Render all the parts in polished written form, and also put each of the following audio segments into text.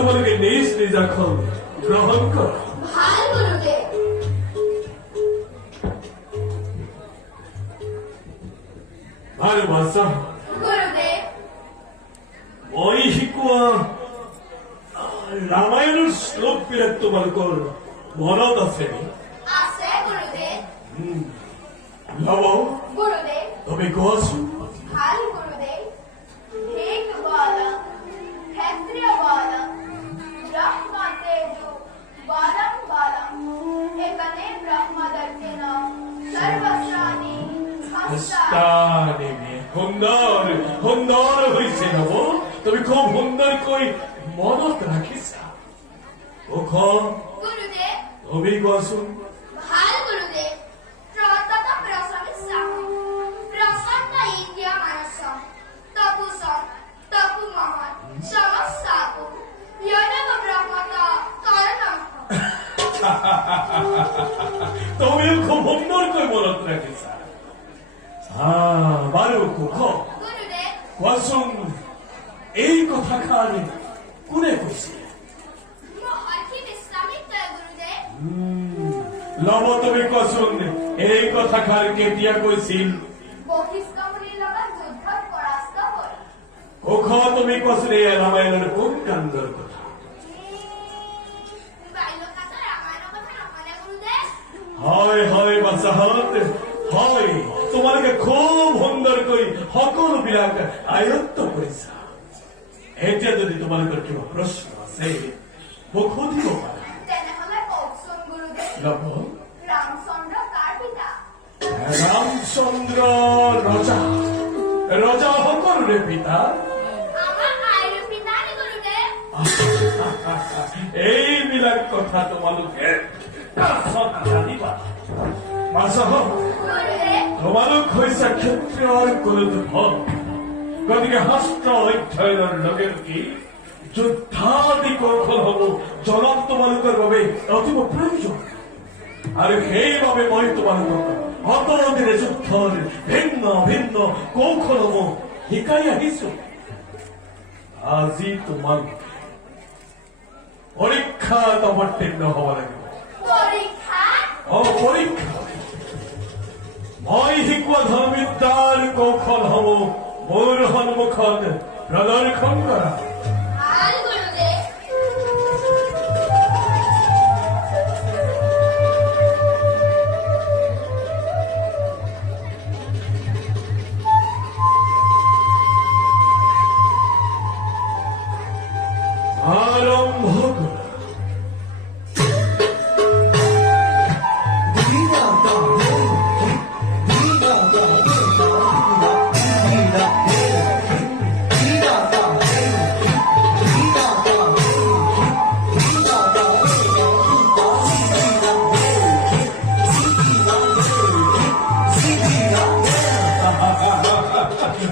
তোমালোকে নিজ নিজ আসন গ্ৰহণ কৰো। ভাল গুৰুদেব। ভালো ভাষা গুৰুদেব। মই শিকোৱা ৰামায়ণৰ শ্লোকবিলাক তোমালোকৰ মনত আছে নি? আছে গুৰুদেব। লব গুৰুদেব। তুমি কোৱাচোন। ভাল গুরুদেব। ভেক বলম ক্ষত্রিয় বলম ব্রহ্মতেজু বলম বলম এখানে ব্রহ্মদর্শন সর্বস্বানি সুন্দর সুন্দর হৈছে নব। তুমি খুব সুন্দৰকৈ মনত ৰাখিছা। গুৰুদেব। তুমি কোৱাচোন। ভাল গুরুদেব। প্রতত প্রসমিসাম প্রসন্ন ইন্দ্রিয় মানসম তপুসম তপু মহৎ সমস্যাপু ইয়নব ব্রহ্মত কারণম। তুমি খুব সুন্দৰকৈ মনত ৰাখিছা। বাৰু গুৰুদেব। কোৱাচোন এই কথাষাৰ কোনে কৈছিলে? মহৰ্ষি বিশ্বামিত্ৰ গুৰুদেব। লব তুমি কোৱাচোন এই কথাষাৰ কেতিয়া কৈছিল? বশিষ্ঠ মুনিৰ লগত যুদ্ধত পৰাস্ত হ'ল। তুমি কোৱাচোন এই ৰামায়ণৰ কোন কাণ্ডৰ কথা? বাল্যকালৰ ৰামায়ণৰ কথা নহয়নে গুৰুদেৱ? হয় হয় বাচাহত হয়। তোমালোকে খুব সুন্দৰকৈ সকলোবিলাক আয়ত্ত কৰিছা। এতিয়া যদি তোমালোকৰ কিবা প্ৰশ্ন আছে মোক সুধিব পাৰা। তেনেহলে কওকচোন গুৰুদেৱ। লব ৰামচন্দ্ৰ কাৰ পিতা? ৰামচন্দ্ৰ ৰজা ৰজা সকলোৰে পিতা। আমাৰ আইৰ পিতা নে গুৰুদেৱ? এইবিলাক কথা তোমালোকে জানিবা। গুৰুদেৱ। তোমালোক হৈছে ক্ষত্ৰিয়ৰ কুলধৰ্ম। গতিকে শাস্ত্ৰ অধ্যয়নৰ লগে লগে যুদ্ধাদি কৌশলসমূহ জনাত তোমালোকৰ বাবে অতিব প্ৰয়োজন। আৰু সেইবাবে মই তোমালোকক অতদিনে যুদ্ধৰ ভিন্ন ভিন্ন কৌশলসমূহ শিকাই আহিছো। আজি তোমালোকে পৰীক্ষাত অৱতীৰ্ণ হ'ব লাগিব। পৰীক্ষা? পৰীক্ষা। মই শিকোৱা ধৰ্মবিদ্যাৰ কৌশলসমূহ মোৰ সন্মুখত প্ৰদৰ্শন কৰা। ভাল গুৰুদেৱ। আৰম্ভ কৰা।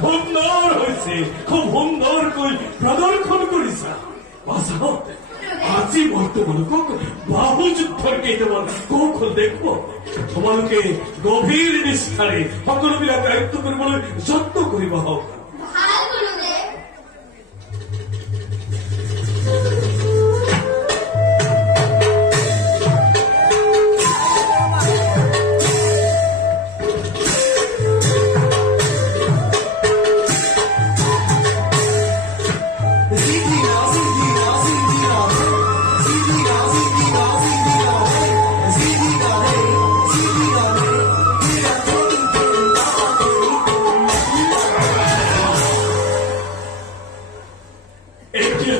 সুন্দৰ হৈছে, খুব সুন্দৰকৈ প্ৰদৰ্শন কৰিছা। আজি মই তোমালোকক বাহু যুদ্ধৰ কেইটামান কৌশল দেখুৱাম। তোমালোকে গভীৰ নিষ্ঠাৰে সকলোবিলাক আয়ত্ত কৰিবলৈ যত্ন কৰিবা হওক। ভাল গুৰুদেৱ।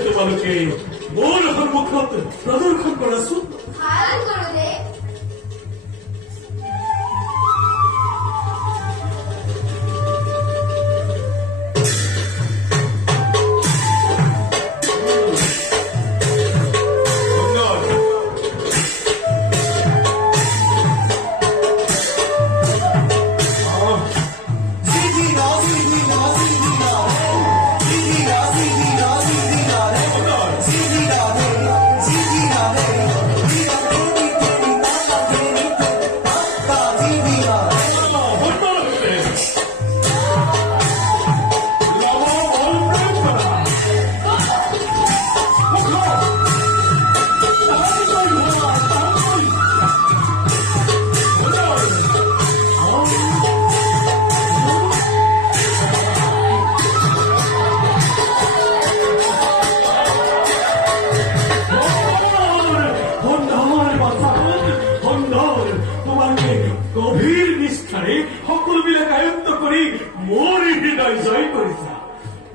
তোমালোকে মোৰ সন্মুখত প্ৰদৰ্শন কৰাচোন। ভাল গুৰুদেৱ। সুন্দৰ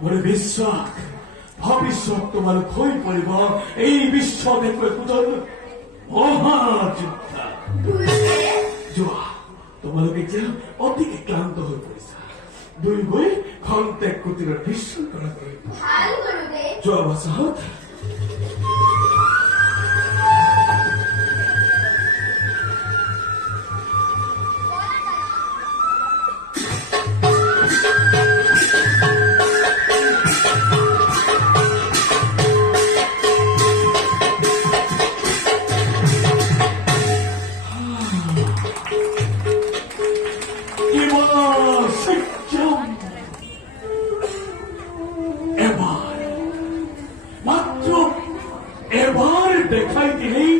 মোৰ বিশ্বাস ভবিষ্যৎ তোমাৰ হৈ পৰিব এই বিশ্ব দেখবে কুটন মহাযুদ্ধ যোৱা তোমালোকে এতিয়া অতিকে ক্লান্ত হৈ পৰিছা দুই গৈ খন্তেক কুটিৰৰ ভীষণ কৰা কৰি ভাল গুৰুদেৱ যোৱা বাছাহত দেখাই দিলেই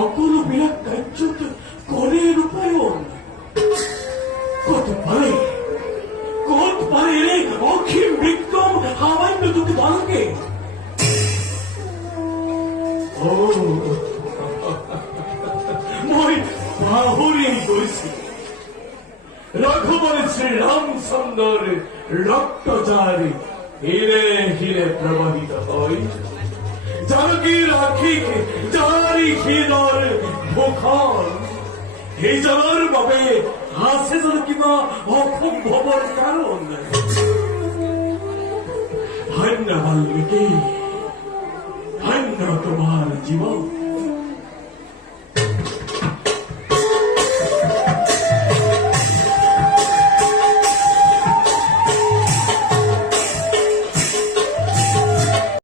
অকল বিরাট কার্যত করে রূপায়ণ কত পারে রে অখিম বিক্রম হামান্য দুটো দলকে ও মই বাহুরি গৈছি রঘুবর শ্রী রামচন্দ্র রক্তচারী হিরে হিরে প্রবাহিত হয় জানকীর আখিকে জারি হৃদয় ভোখন এই জনৰ বাবে আছে যেন কিবা অসম্ভৱৰ কাৰণ ধন্য বাল্মীকি ধন্য তোমাৰ জীৱন